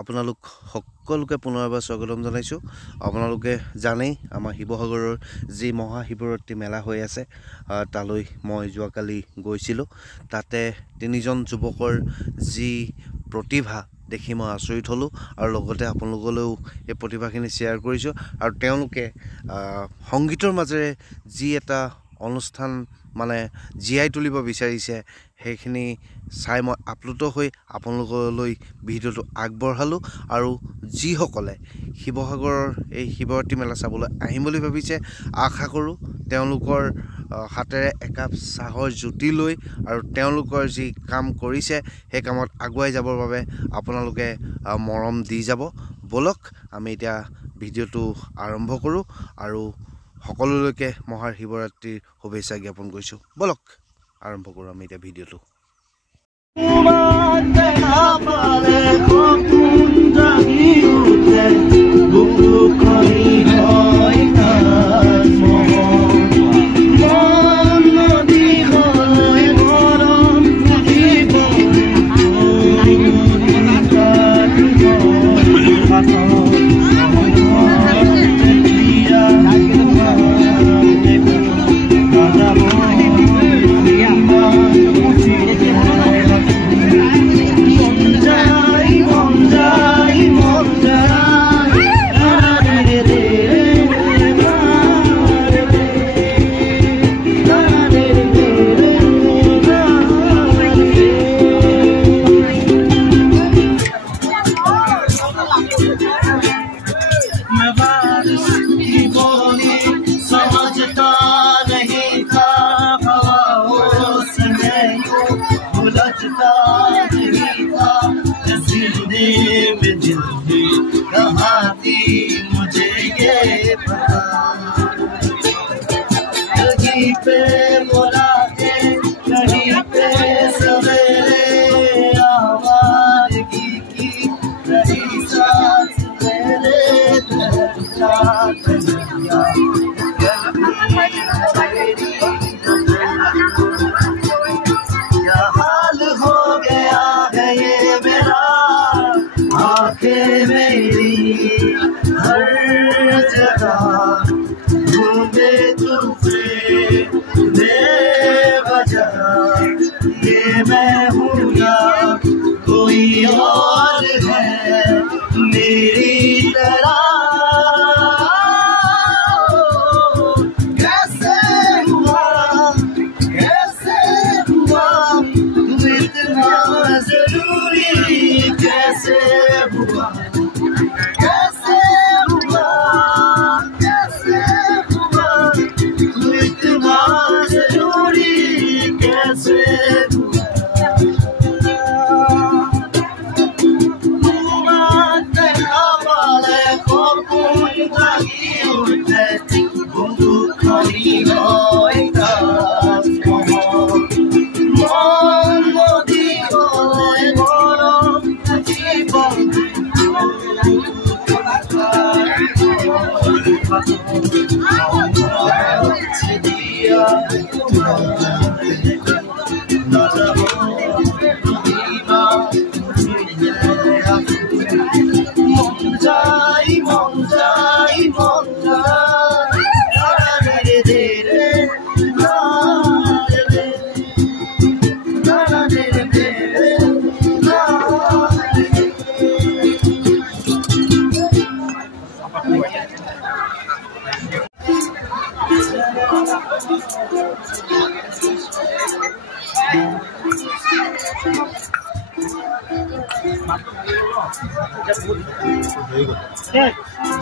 আপোনালোক সকলোকে পুনৰ এবাৰ স্বাগতম জনাইছোঁ। আপোনালোকে জানেই আমাৰ শিৱসাগৰৰ যি মহাশিৱৰাত্ৰি মেলা হৈ আছে, তালৈ মই যোৱাকালি গৈছিলোঁ। তাতে তিনিজন যুৱকৰ যি প্ৰতিভা দেখি মই আচৰিত হ'লোঁ আৰু লগতে আপোনালোকলৈও এই প্ৰতিভাখিনি শ্বেয়াৰ কৰিছোঁ। আৰু তেওঁলোকে সংগীতৰ মাজেৰে যি এটা অনুষ্ঠান জীয়াই তুলিব বিচাৰিছে, সেইখিনি চাই মই আপ্লুত হৈ আপোনালোকলৈ ভিডিঅ'টো আগবঢ়ালোঁ। আৰু যিসকলে শিৱসাগৰৰ এই শিৱৰাত্ৰি মেলা চাবলৈ আহিম বুলি ভাবিছে, আশা কৰোঁ তেওঁলোকৰ হাতেৰে একাপ চাহৰ জুতি লৈ আৰু তেওঁলোকৰ যি কাম কৰিছে সেই কামত আগুৱাই যাবৰ বাবে আপোনালোকে মৰম দি যাব। বলক আমি এতিয়া ভিডিঅ'টো আৰম্ভ কৰোঁ আৰু সকলোলৈকে মহাশিৱৰাত্ৰিৰ শুভেচ্ছা জ্ঞাপন কৰিছোঁ। বলক আৰম্ভ কৰোঁ আমি এতিয়া ভিডিঅ'টো। मुझे ये पता कहीं पे मुरादे कहीं पे सवेरे आवाज़गी की रही सांस मेरे क्या हाल हो गया है ये मेरा, आंखें मेरी हर जगह घूमे तुमसे बेवजह। ये मैं हूँ या कोई और है मेरी तरह, कैसे हुआ तुम इतना जरूरी, कैसे हुआ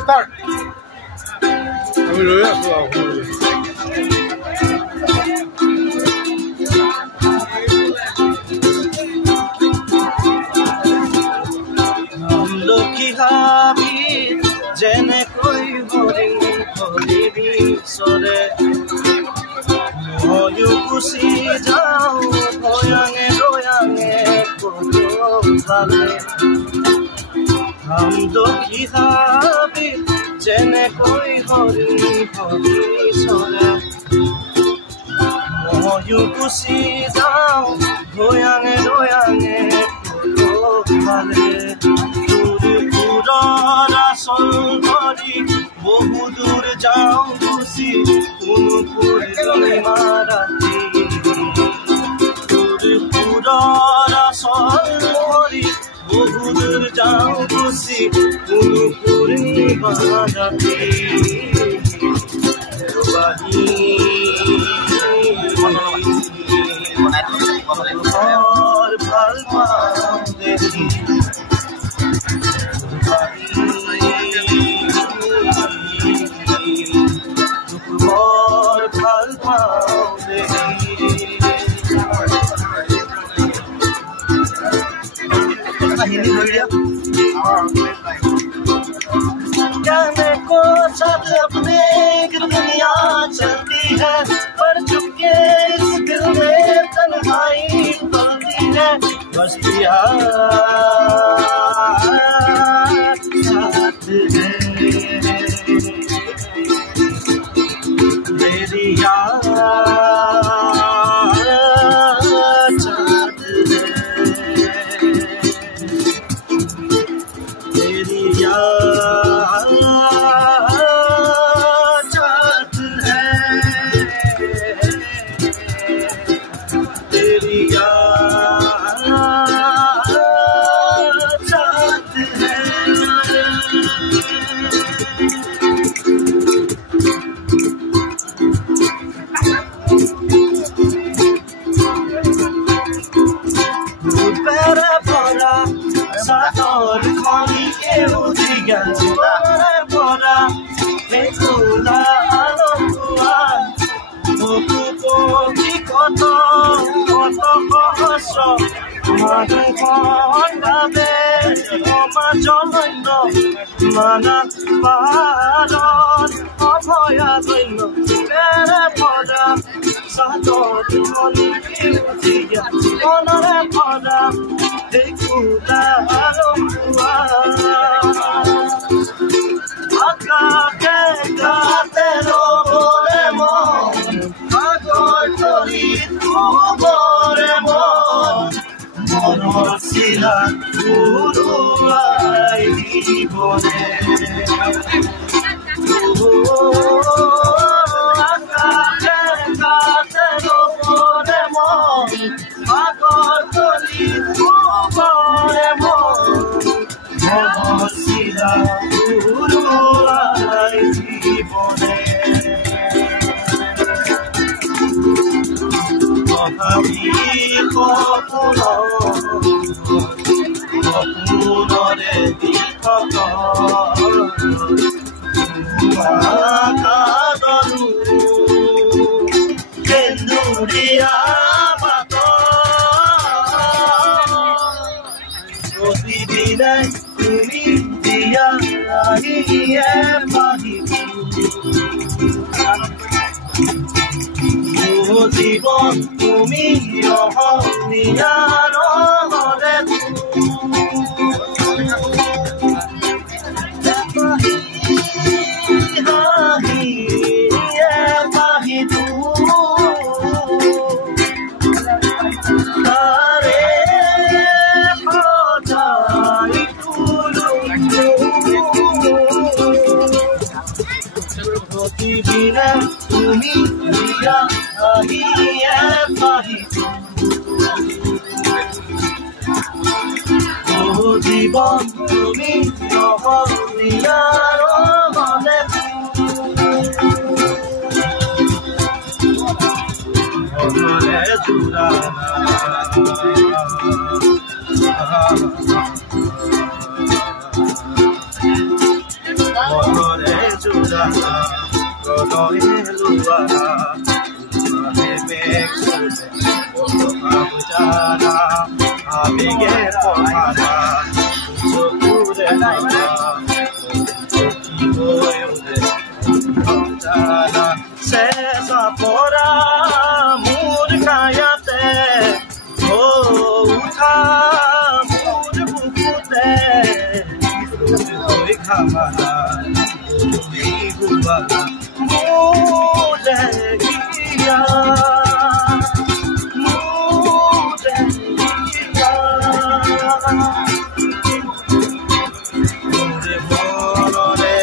Start. जेने कोई भरी भरी सरे मयू खुशी जाओ गोयांगे गोयांगे भाले हम दुखी हाबी जेने कोई भरी भरी सरे मयू खुशी जाओ गोयांगे गोयांगे भाले কৰি বহুদূৰ যাওঁ গুচি কোনো পূৰ্ণিমা ৰাতি পুৰৰ আচল কৰি বহুদূৰ যাওঁ গুচি কোনো পূৰ্ণিমা ৰাতি ভাল পাওঁ দেখি ভাল পাওঁ দেখি जाने को सब अपने एक दुनिया चलती है पर चुपके इस दिल में तन्हाई पलती है बस प्यार साथ है मेरी याद साथ है मेरी याद साथ है तेरी याद साथ है Better भरा सातोर खाली के उदिया बेटर भरा बेकुला आलोकुआ मोकु पोकी कतो कहसो मागु खंडाबे ओमा जलैन माना पारन अभया दैन बेरे भरा सातोर खाली के उदिया बेटर भरा बेकुला आलोकुआ आकाके गाते रोरे मन पागल करी तू बोरे मन মনৰ শিলা উৰুৱাই দিবনে আকাশে গাতে ৰবৰে মন পাগল কৰি তু বৰে মন মনৰ শিলা উৰুৱাই দিবনে সপোনৰে দিঠক কাদৰো সেন্দুৰীয়া পাত প্ৰতিদিনে তুমি দিয়া আহিয়ে পাহিব জীবন তুমি অহনিয়াৰ হলে তাৰে সজাই তুলো প্ৰতিদিনে তুমি দিয়া আহিয়ে পাহিব জীবন তুমি নহনিয়াৰ মানে মনৰে জোৰা মনৰে জোৰা গণে লোৱা আবেগে পঢ়া চকুৰে চেঁচা পৰা মোৰ গায়াতে উঠা মোৰ বুকুতে ঘামা মোলে গিয়া মোরে মনরে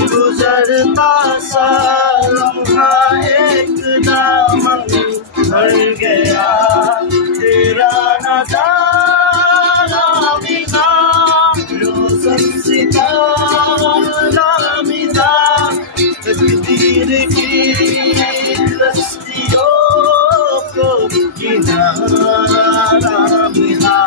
गुजरता सा लम्हा एक दामन भर गया तेरा नजारा बिना रोशन सितारा बिना तकदीर की रस्तियों को किनारा मिला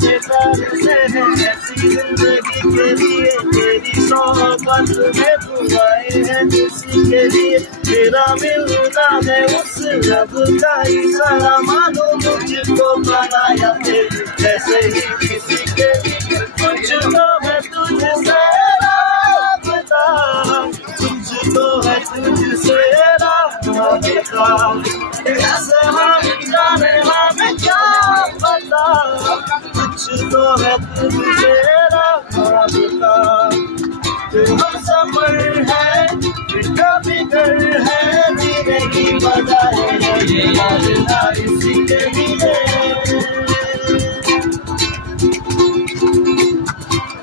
से से है ऐसी जिंदगी के लिए तेरी सोहबत में दुआएं हैं किसी के लिए तेरा मिलना है उस रब का इशारा मानो मुझको बनाया तेरे जैसे ही किसी के लिए कुछ तो है तुझसे राबता कुछ तो है तुझसे राबता ऐसे हम जाने हमें क्या पता कुछ तो है तुझसे राबता हम सफर है कभी घर है जीने की बजाय इसी के लिए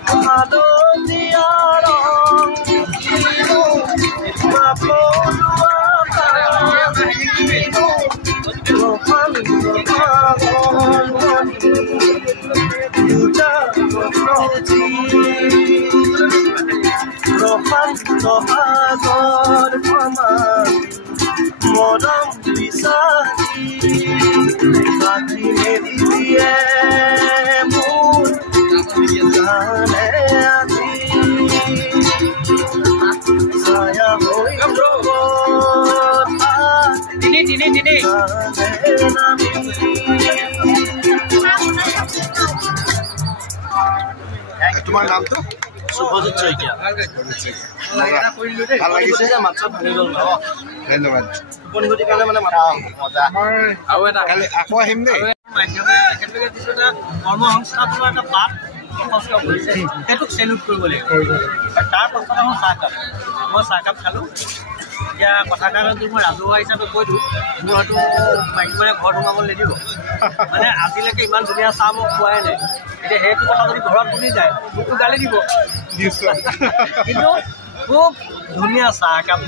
Amado diarong ino ipapoluwa ino rohan rohan yuda rohati rohan rohan rohan मोरम विसारी साथी मेरी दिए मूल जाने आती साया होई दिने তোমাৰ নামটো শুভজিৎ শইকীয়া ভাল লাগিছে যে মাত্ৰ ভাঙি গ'ল ধন্যবাদ টোপনি গতি কাৰণে মানে মাথা মজা আৰু এটা কালি আকৌ আহিম দেই মাধ্যমে তেখেতলোকে কিছু এটা কৰ্মসংস্থাপনৰ এটা বাট কষ্ট কৰিছে সেইটোক চেলুট কৰিব লাগিব তাৰ পাছত মই চাহকাপ খালোঁ এতিয়া কথা কাৰণত মই ৰাজহুৱা হিচাপে কৈ দিওঁ মোৰ হয়তো মাইকীমানে ঘৰত সোমাব নিদিব মানে আজিলৈকে ইমান ধুনীয়া চাহ মোক খোৱাই নাই এতিয়া সেইটো কথা যদি ঘৰত শুনি যায় মোকতো গালি দিব কিন্তু খুব ধুনীয়া চাহ একাপ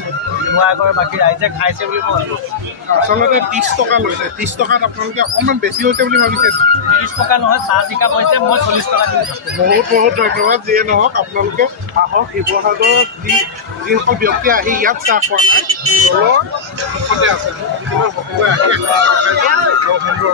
মই আগৰ বাকী ৰাইজে খাইছে বুলি মই ভাবোঁ। আচলতে 30 টকা লৈছে, 30 টকাত আপোনালোকে অকণমান বেছি হৈছে বুলি ভাবিছে? 30 টকা নহয়, চাহ যিকাপ হৈছে মই 40 টকা দিম। বহুত ধন্যবাদ। যিয়ে নহওক আপোনালোকে আহক, শিৱসাগৰত যিসকল ব্যক্তি আহি ইয়াত চাহ খোৱা নাই দলৰ মুখতে আছে, সকলোৱে আহি সুন্দৰ সুন্দৰ